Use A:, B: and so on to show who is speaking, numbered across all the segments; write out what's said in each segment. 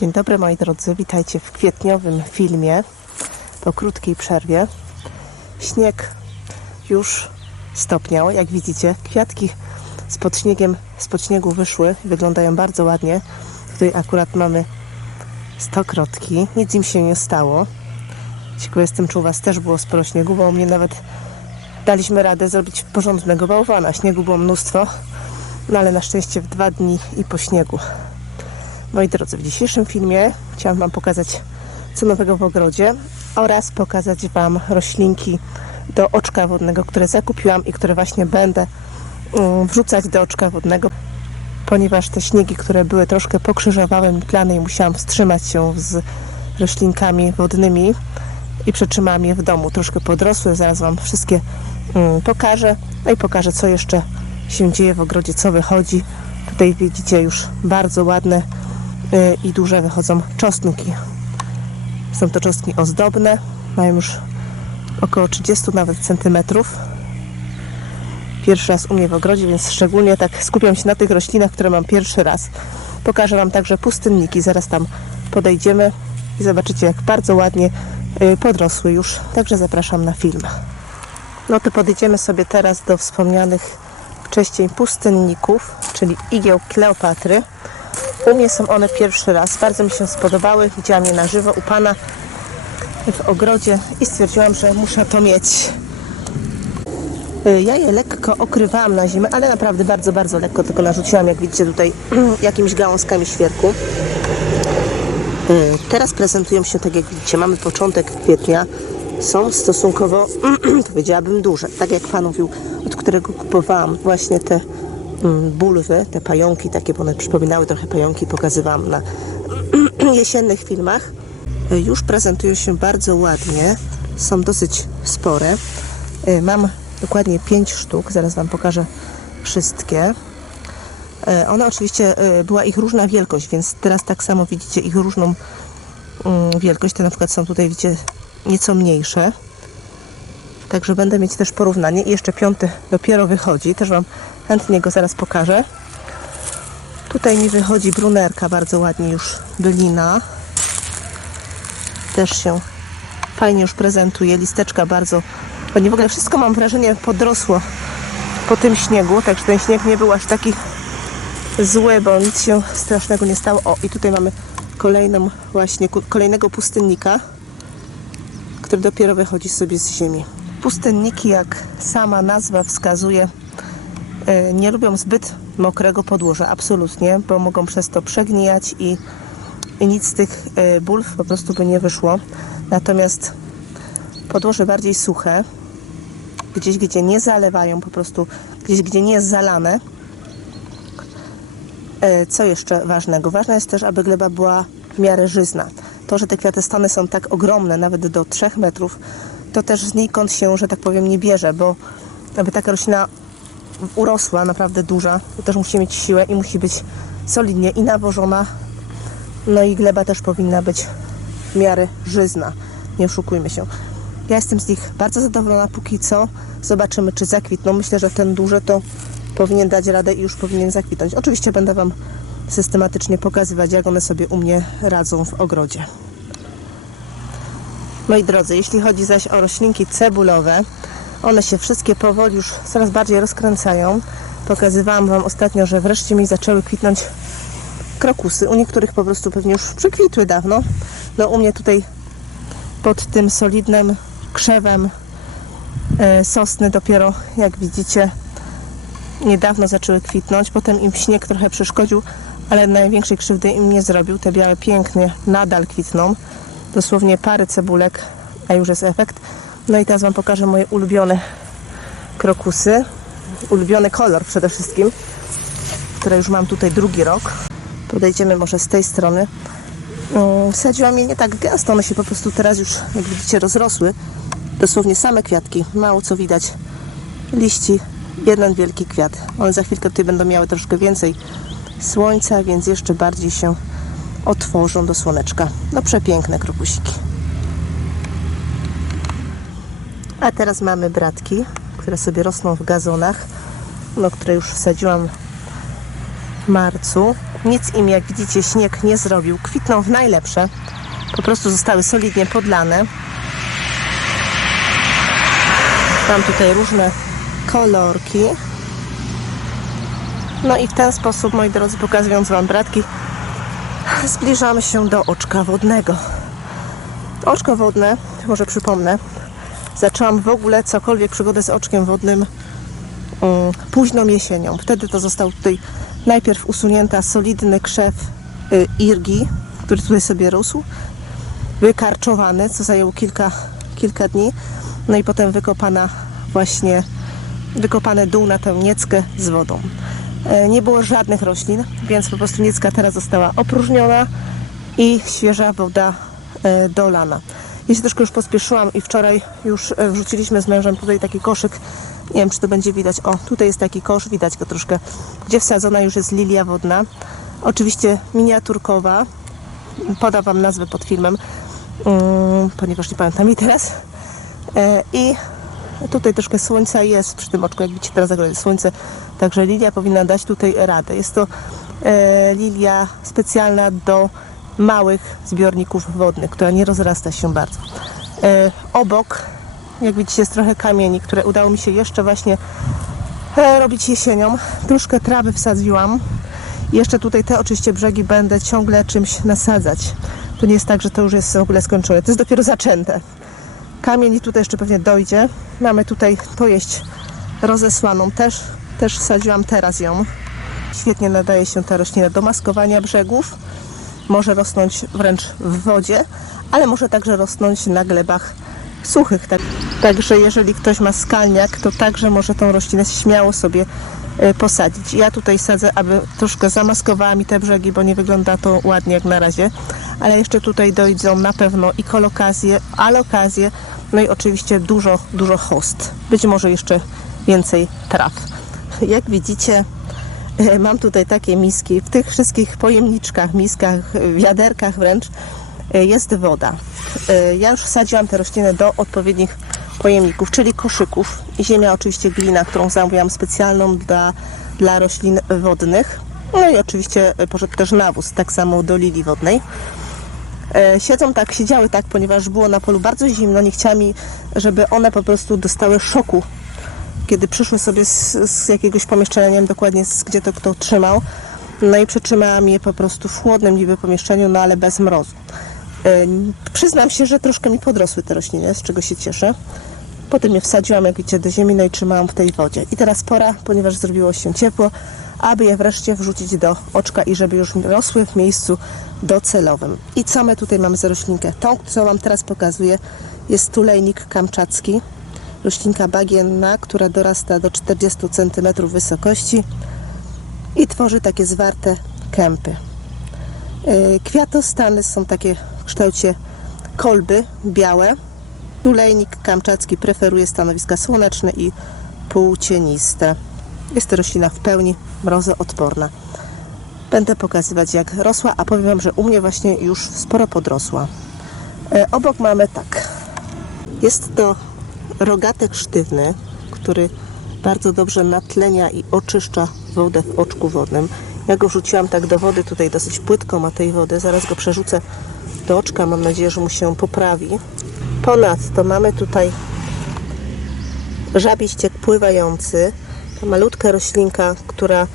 A: Dzień dobry moi drodzy, witajcie w kwietniowym filmie po krótkiej przerwie. Śnieg już stopniał, jak widzicie. Kwiatki spod śniegiem, spod śniegu wyszły wyglądają bardzo ładnie. Tutaj akurat mamy stokrotki, nic im się nie stało. Ciekawa jestem, czy u Was też było sporo śniegu, bo u mnie nawet daliśmy radę zrobić porządnego bałwana. Śniegu było mnóstwo, no ale na szczęście w dwa dni i po śniegu. Moi drodzy, w dzisiejszym filmie chciałam Wam pokazać co nowego w ogrodzie oraz pokazać Wam roślinki do oczka wodnego, które zakupiłam i które właśnie będę mm, wrzucać do oczka wodnego, ponieważ te śniegi, które były troszkę pokrzyżowały mi plany i musiałam wstrzymać się z roślinkami wodnymi i przetrzymałam je w domu. Troszkę podrosły, zaraz Wam wszystkie mm, pokażę. No i pokażę, co jeszcze się dzieje w ogrodzie, co wychodzi. Tutaj widzicie już bardzo ładne i duże wychodzą czosnki. Są to czosnki ozdobne, mają już około 30 nawet centymetrów. Pierwszy raz u mnie w ogrodzie, więc szczególnie tak skupiam się na tych roślinach, które mam pierwszy raz. Pokażę Wam także pustynniki, zaraz tam podejdziemy i zobaczycie jak bardzo ładnie y, podrosły już. Także zapraszam na film. No to podejdziemy sobie teraz do wspomnianych wcześniej pustynników, czyli igieł Kleopatry. U mnie są one pierwszy raz. Bardzo mi się spodobały. Widziałam je na żywo u Pana w ogrodzie i stwierdziłam, że muszę to mieć. Y, Ja je lekko okrywałam na zimę, ale naprawdę bardzo, bardzo lekko, tylko narzuciłam, jak widzicie tutaj, jakimiś gałązkami świerku. Y, Teraz prezentują się tak jak widzicie, mamy początek kwietnia. Są stosunkowo, powiedziałabym, duże. Tak jak Pan mówił, od którego kupowałam właśnie te bulwy, te pająki, takie, bo one przypominały trochę pająki, pokazywałam na jesiennych filmach. Y, Już prezentują się bardzo ładnie. Są dosyć spore. Y, Mam dokładnie 5 sztuk, zaraz Wam pokażę wszystkie. E, One oczywiście, e, była ich różna wielkość, więc teraz tak samo widzicie ich różną mm, wielkość. Te na przykład są tutaj, widzicie, nieco mniejsze. Także będę mieć też porównanie. I jeszcze piąty dopiero wychodzi. Też Wam chętnie go zaraz pokażę. Tutaj mi wychodzi brunerka, bardzo ładnie już bylina. Też się fajnie już prezentuje. Listeczka bardzo ładnie. W ogóle wszystko mam wrażenie podrosło po tym śniegu, także ten śnieg nie był aż taki zły, bo nic się strasznego nie stało. O, i tutaj mamy kolejną właśnie, kolejnego pustynnika, który dopiero wychodzi sobie z ziemi. Pustyniki, jak sama nazwa wskazuje, e, nie lubią zbyt mokrego podłoża, absolutnie, bo mogą przez to przegnijać i, i nic z tych e, bulw po prostu by nie wyszło. Natomiast podłoże bardziej suche, gdzieś gdzie nie zalewają, po prostu gdzieś gdzie nie jest zalane, E, Co jeszcze ważnego? Ważne jest też, aby gleba była w miarę żyzna. To, że te kwiatostany są tak ogromne, nawet do 3 metrów, to też znikąd się, że tak powiem, nie bierze, bo aby taka roślina urosła, naprawdę duża, to też musi mieć siłę i musi być solidnie i nawożona. No i gleba też powinna być w miarę żyzna. Nie oszukujmy się. Ja jestem z nich bardzo zadowolona póki co. Zobaczymy, czy zakwitną. Myślę, że ten duży to powinien dać radę i już powinien zakwitnąć. Oczywiście będę Wam systematycznie pokazywać, jak one sobie u mnie radzą w ogrodzie. Moi drodzy, jeśli chodzi zaś o roślinki cebulowe, one się wszystkie powoli już coraz bardziej rozkręcają. Pokazywałam Wam ostatnio, że wreszcie mi zaczęły kwitnąć krokusy. U niektórych po prostu pewnie już przykwitły dawno. No u mnie tutaj pod tym solidnym krzewem e, sosny dopiero, jak widzicie, niedawno zaczęły kwitnąć. Potem im śnieg trochę przeszkodził, ale największej krzywdy im nie zrobił. Te białe pięknie nadal kwitną. Dosłownie pary cebulek, a już jest efekt. No i teraz Wam pokażę moje ulubione krokusy. Ulubiony kolor przede wszystkim, które już mam tutaj drugi rok. Podejdziemy może z tej strony. Mm, Wsadziłam je nie tak gęsto, one się po prostu teraz już, jak widzicie, rozrosły. Dosłownie same kwiatki, mało co widać liści, jeden wielki kwiat. One za chwilkę tutaj będą miały troszkę więcej słońca, więc jeszcze bardziej się otworzą do słoneczka. No przepiękne krokusiki. A teraz mamy bratki, które sobie rosną w gazonach, no, które już wsadziłam w marcu. Nic im, jak widzicie, śnieg nie zrobił. Kwitną w najlepsze. Po prostu zostały solidnie podlane. Mam tutaj różne kolorki. No i w ten sposób, moi drodzy, pokazując Wam bratki, zbliżamy się do oczka wodnego. Oczko wodne, może przypomnę, zaczęłam w ogóle cokolwiek przygodę z oczkiem wodnym mm, późną jesienią. Wtedy to został tutaj najpierw usunięta solidny krzew y, irgi, który tutaj sobie rósł, wykarczowany, co zajęło kilka, kilka dni, no i potem wykopana właśnie, wykopany dół na tę nieckę z wodą. E, Nie było żadnych roślin, więc po prostu niecka teraz została opróżniona i świeża woda e, dolana. Ja się troszkę już pospieszyłam i wczoraj już e, wrzuciliśmy z mężem tutaj taki koszyk. Nie wiem, czy to będzie widać. O, tutaj jest taki kosz, widać go troszkę, gdzie wsadzona już jest lilia wodna. Oczywiście miniaturkowa. Podam Wam nazwę pod filmem, mm, ponieważ nie pamiętam jej teraz. I tutaj troszkę słońca jest przy tym oczku, jak widzicie teraz zagrodzie słońce, także lilia powinna dać tutaj radę. Jest to e, lilia specjalna do małych zbiorników wodnych, która nie rozrasta się bardzo. E, obok, jak widzicie, jest trochę kamieni, które udało mi się jeszcze właśnie e, robić jesienią. Troszkę trawy wsadziłam. Jeszcze tutaj te oczywiście brzegi będę ciągle czymś nasadzać. To nie jest tak, że to już jest w ogóle skończone. To jest dopiero zaczęte. Kamień tutaj jeszcze pewnie dojdzie. Mamy tutaj pojeść rozesłaną też. Też wsadziłam teraz ją. Świetnie nadaje się ta roślina do maskowania brzegów. Może rosnąć wręcz w wodzie, ale może także rosnąć na glebach suchych. Tak, także jeżeli ktoś ma skalniak, to także może tą roślinę śmiało sobie e, posadzić. Ja tutaj sadzę, aby troszkę zamaskowała mi te brzegi, bo nie wygląda to ładnie jak na razie. Ale jeszcze tutaj dojdą na pewno i kolokazje, alokazje, no i oczywiście dużo, dużo host. Być może jeszcze więcej traw. Jak widzicie, e, mam tutaj takie miski. W tych wszystkich pojemniczkach, miskach, wiaderkach wręcz e, jest woda. E, Ja już wsadziłam te rośliny do odpowiednich pojemników, czyli koszyków. Ziemia oczywiście glina, którą zamówiłam specjalną dla, dla roślin wodnych. No i oczywiście poszedł też nawóz, tak samo do lilii wodnej. E, Siedzą tak, siedziały tak, ponieważ było na polu bardzo zimno. Nie chciałam, żeby one po prostu dostały szoku, kiedy przyszły sobie z, z jakiegoś pomieszczenia, nie wiem dokładnie z, gdzie to kto trzymał. No i przetrzymałam je po prostu w chłodnym niby pomieszczeniu, no ale bez mrozu. E, Przyznam się, że troszkę mi podrosły te rośliny, z czego się cieszę. Potem je wsadziłam, jak widzicie, do ziemi, no i trzymałam w tej wodzie. I teraz pora, ponieważ zrobiło się ciepło, aby je wreszcie wrzucić do oczka i żeby już rosły w miejscu docelowym. I co my tutaj mamy za roślinkę? Tą, co Wam teraz pokazuję, jest tulejnik kamczacki. Roślinka bagienna, która dorasta do 40 cm wysokości i tworzy takie zwarte kępy. Yy, Kwiatostany są takie w kształcie kolby białe. Tulejnik kamczacki preferuje stanowiska słoneczne i półcieniste. Jest to roślina w pełni mrozoodporna. Będę pokazywać jak rosła, a powiem Wam, że u mnie właśnie już sporo podrosła. E, obok mamy tak. Jest to rogatek sztywny, który bardzo dobrze natlenia i oczyszcza wodę w oczku wodnym. Ja go wrzuciłam tak do wody, tutaj dosyć płytko ma tej wody. Zaraz go przerzucę do oczka. Mam nadzieję, że mu się poprawi. Ponadto mamy tutaj żabiściek pływający. Ta malutka roślinka, która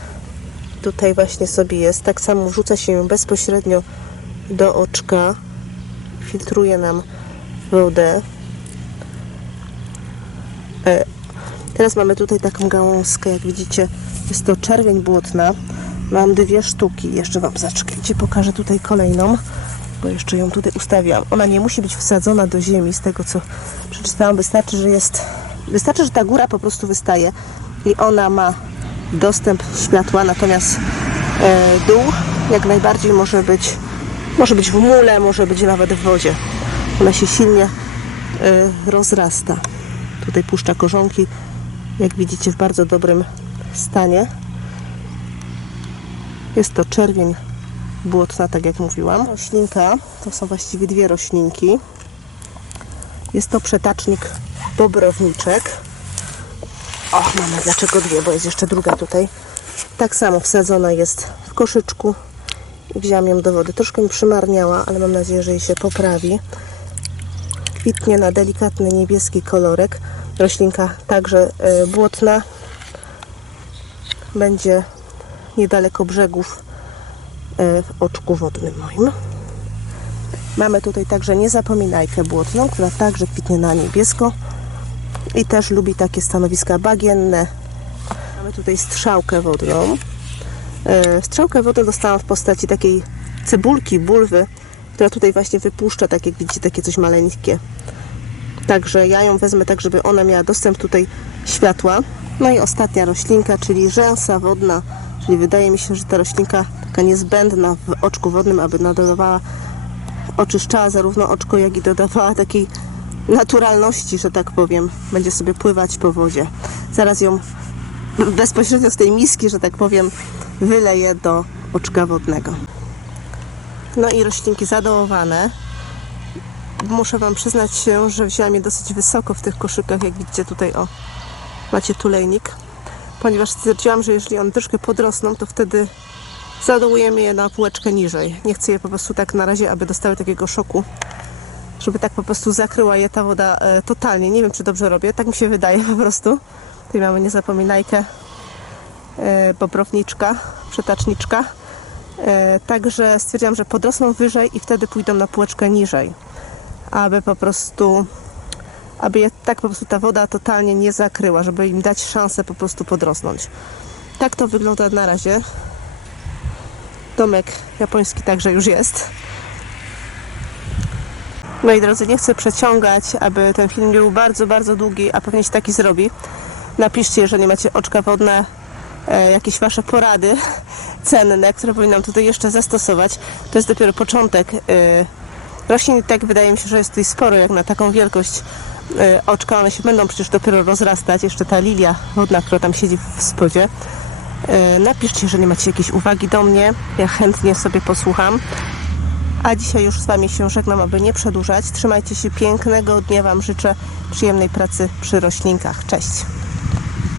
A: tutaj właśnie sobie jest. Tak samo wrzuca się ją bezpośrednio do oczka. Filtruje nam wodę. E, Teraz mamy tutaj taką gałązkę, jak widzicie, jest to czerwień błotna. Mam dwie sztuki, jeszcze Wam zaczekajcie, pokażę tutaj kolejną, bo jeszcze ją tutaj ustawiłam. Ona nie musi być wsadzona do ziemi, z tego co przeczytałam, wystarczy, że jest, wystarczy, że ta góra po prostu wystaje i ona ma dostęp światła, natomiast e, dół jak najbardziej może być, może być w mule, może być nawet w wodzie. Ona się silnie e, rozrasta. Tutaj puszcza korzonki, jak widzicie, w bardzo dobrym stanie. Jest to czerwień błotna, tak jak mówiłam. Roślinka, to są właściwie dwie roślinki. Jest to przetacznik bobrowniczek. O, mamy dlaczego dwie, bo jest jeszcze druga tutaj. Tak samo wsadzona jest w koszyczku i wzięłam ją do wody. Troszkę mi przymarniała, ale mam nadzieję, że jej się poprawi. Kwitnie na delikatny niebieski kolorek. Roślinka także e, błotna. Będzie niedaleko brzegów e, w oczku wodnym moim. Mamy tutaj także niezapominajkę błotną, która także kwitnie na niebiesko i też lubi takie stanowiska bagienne. Mamy tutaj strzałkę wodną. E, Strzałkę wodną dostałam w postaci takiej cebulki, bulwy, która tutaj właśnie wypuszcza, tak jak widzicie, takie coś maleńkie. Także ja ją wezmę tak, żeby ona miała dostęp tutaj światła. No i ostatnia roślinka, czyli rzęsa wodna, czyli wydaje mi się, że ta roślinka taka niezbędna w oczku wodnym, aby nadawała, oczyszczała zarówno oczko, jak i dodawała takiej naturalności, że tak powiem. Będzie sobie pływać po wodzie. Zaraz ją bezpośrednio z tej miski, że tak powiem, wyleję do oczka wodnego. No i roślinki zadołowane. Muszę Wam przyznać się, że wzięłam je dosyć wysoko w tych koszykach, jak widzicie tutaj, o, macie tulejnik, ponieważ stwierdziłam, że jeżeli one troszkę podrosną, to wtedy zadołujemy je na półeczkę niżej. Nie chcę je po prostu tak na razie, aby dostały takiego szoku, żeby tak po prostu zakryła je ta woda e, totalnie. Nie wiem, czy dobrze robię, tak mi się wydaje po prostu. Tutaj mamy niezapominajkę, e, bobrowniczka, przetaczniczka. E, Także stwierdziłam, że podrosną wyżej i wtedy pójdą na półeczkę niżej, aby po prostu, aby je tak po prostu ta woda totalnie nie zakryła, żeby im dać szansę po prostu podrosnąć. Tak to wygląda na razie. Domek japoński także już jest. Moi drodzy, nie chcę przeciągać, aby ten film był bardzo, bardzo długi, a pewnie się taki zrobi. Napiszcie, jeżeli macie oczka wodne, e, jakieś Wasze porady cenne, które powinnam tutaj jeszcze zastosować. To jest dopiero początek. E, roślin tak wydaje mi się, że jest tutaj sporo, jak na taką wielkość e, oczka. One się będą przecież dopiero rozrastać. Jeszcze ta lilia wodna, która tam siedzi w spodzie. Napiszcie, jeżeli macie jakieś uwagi do mnie. Ja chętnie sobie posłucham. A dzisiaj już z Wami się żegnam, aby nie przedłużać. Trzymajcie się pięknego dnia Wam życzę. Przyjemnej pracy przy roślinkach. Cześć.